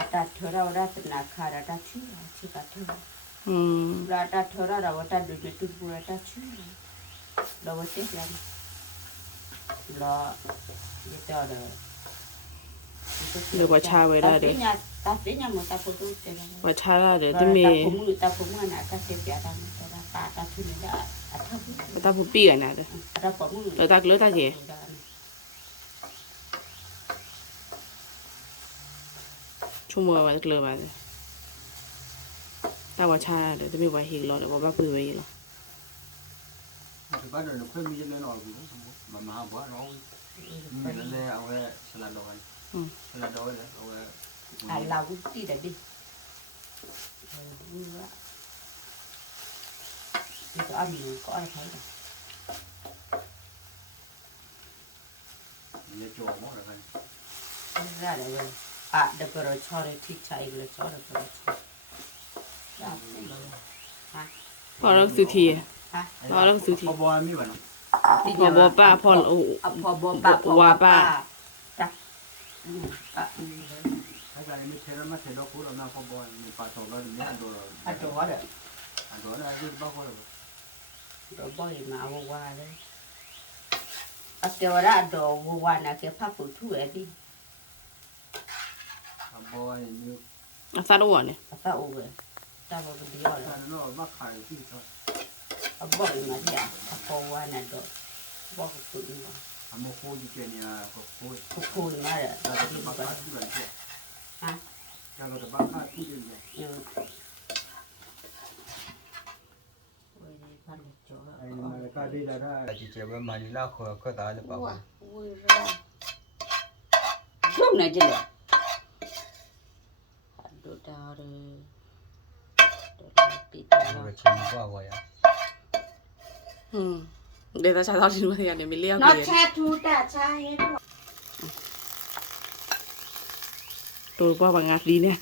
आता ठरावला नाखार आता छिका ठरा เราตัดเท่าไรเราตัดดูในตุ้งบัวตัดชื่อเราเจ็บแล้วเราจะเดี๋ยวหรือว่าชาไว้ได้เด้ตัดเป็นยังมันตัดปุ๊บเจอว่าชาได้เด้ที่มีตัดผมมือน่ะตัดเสียเปียตัดตัดทุนได้ตาผู้ปีกันนะเด้ตัดผมมือแล้วตาเลือดตาเจชั่วโมงว่าจะเลือมาเด้ตาว่าชาเด้จะมีไว้หิกหรอหรือว่าบ้าปืนไว้หรอคือบ้านเราเคยมีเรื่องนอนอยู่มาบ้านเรามีนั่นเลยเอาไว้สลัดดอยสลัดดอยเลยเอาไว้เราตีได้ดินี่ก็มีก็อะไรใช่ไหมเนี่ยโจมอะไรกันได้เลยเดี๋ยวเราชอบเลยที่ใช้เลยชอบเลยพอเราสุธีพอเราสุธีพอบอยมีบ้างพอบอป้าพอโอ้พอบอป้าพอว่าป้าจ้ะถ้าใจไม่เทแล้วมาเทแล้วพูดเราหน้าพอบอยมีปลาโตแล้วเนี่ยอันโดนอันโดนเลยอันโดนอะไรยืดบ้าเขาเลยเราบ่อยมาว่าเลยอันเดียวละโดนว่านะเกี่ยวกับผู้ช่วยดิพอบอยมีซาดอ้วนเนี่ยซาโอ้ยซาโอ้ยเดียวเลยแล้วมาขายที่เขาบ่อยมาเดียวพอว่านะโดบ่ก็คุยมาทำโมโคดิเจนี่ก็คุยมาเลยแล้วก็บ้าค่าที่กันเนี่ยฮะแล้วก็บ้าค่าที่กันเนี่ยไอ้มาแล้วก็ดีแล้วถ้าจีเจมันมาดีแล้วก็ตายหรือเปล่าช่วงไหนจีเลยดูดาวเลยปิดแล้วชิมว่าไว้เดี๋ยวชาทอดชิ้นมาเดี๋ยวมีเลี้ยวน็อตแช่ทูแต่ใช่ตัวป้าบางงานดีเนี่ย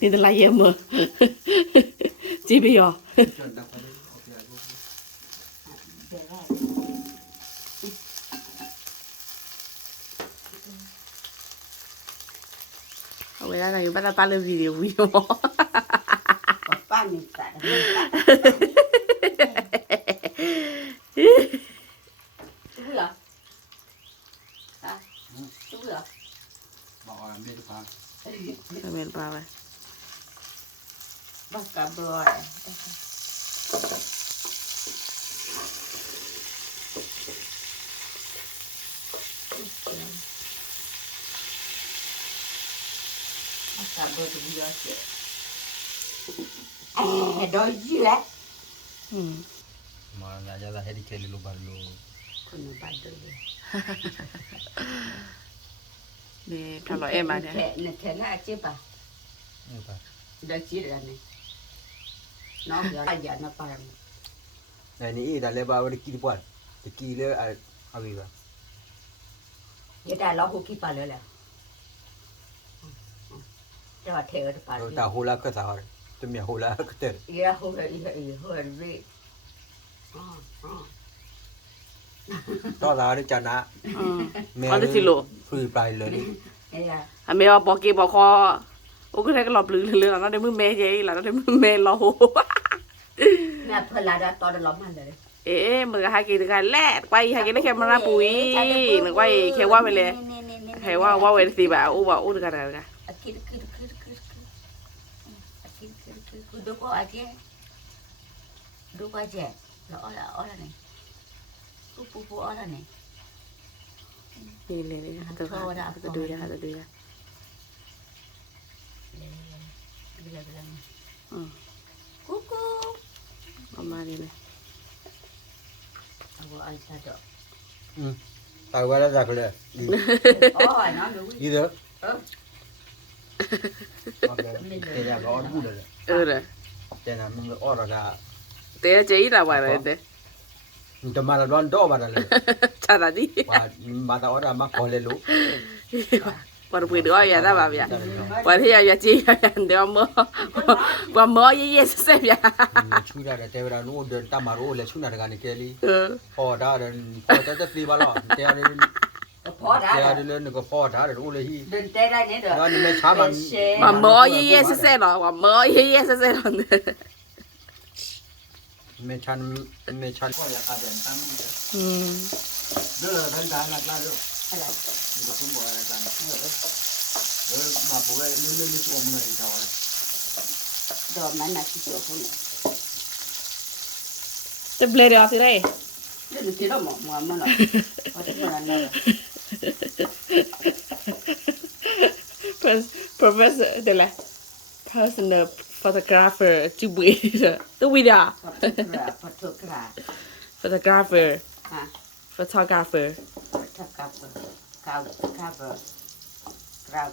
นี่จะไล่เยี่ยมมือจีบีอ๋อเอาไว้ได้อยู่บ้านป้าเล่นวิดีโอป้าหนึ่งแต่รู้เหรอรู้เหรอบอกว่าไม่ถูกป่ะก็เป็นป้าไปบักกะบอยบักกะบอยดูเยอะเสียโดยยี่แหละมาแล้วจะให้ดิเคลิลูบาลูคนบ้านดูเลยนี่ทำร้อยเอ็มมาเนี่ยเนี่ยเทล่าเจ็บป่ะนี่ป่ะได้จีอะไรนี่น้องอย่าอย่าน้าปามในนี้แต่เลยบ่าวได้กี่ปอนตะกี้เลยเอาอีกอ่ะยังได้ล้อหุกี้ปลาเลยแหละจะว่าเทอร์ปลาแต่ฮูลาก็สาวจะมีฮูลาก็เตอร์อีละฮูลาฮูลารีต่อสาวนี่จะนะเอาได้สิโลฟรีไปเลยอันเมย์ว่าบอกเก็บบอกคอโอ้ก็ได้ก็หลบลืมเรื่องแล้วได้มือเมย์เย่แล้วได้มือเมย์เราแม่เพื่อนลาดตอนล้อมมันเลยมึงก็หากินกันแล่ไปหากินได้แค่มาหน้าปุ๋ยหนึ่งไว้แค่ว่าไปเลยแค่ว่าเวทีแบบอู้ว่าอู้กันกันดูก็อาเจ้ดูก็อาเจ้แล้วอะไรนี่ปูอะไรนี่นี่เลยตัวดูยาตัวดูยากุ๊กกุ๊กประมาณนี้เลยเอาอันซาดตายว่าแล้วจักเลยอ๋อน้องดูยี่เด้อแต่อยากก็อ้อนพูดเลยเลยแต่นะมึงอ้อนอะไรเตะเจ๊อีละวะเลยเตะจะมาแล้วร้อนโตมาแล้วชาดาดีว่ามาตาอ้อนมาขอเลยลูกวันพุธด้วยอย่าได้แบบอย่างวันที่อย่าจีอย่างเดียวเมื่อวันเมื่อยี่สิบเซฟอย่างชูดาเตวรานูเดินตามมารู้เลยชูนาร์กันนี่เคลีพอได้เดินพอจะฟรีบอลล์เตวรานู พอได้ Ja, det lönar gå på där, det Olle hit. เดินเต้ได้เนี่ยเด้อ Ja, ni med chaman. ว่าเมื่อเย่เซ่ๆหรอว่าเมื่อเย่เซ่ๆหรอ Med chan Ko ya ka den tam. อืม Det är den där när klart. อะไร Ni går som bara kan. Ma på väg nu lite om nu idag. ดอกนั้นน่ะที่เกี่ยวพุ่น จะเบลดออกสิได้ เดี๋ยวที่เราหมอมันหน่อยเอาที่มันนั่น Professor เดี๋ยวแหละ personal photographer จุบุยตัววิดีโอ พอเถอะกระ photographer ฮะ photographer ถ้ากราบกราบ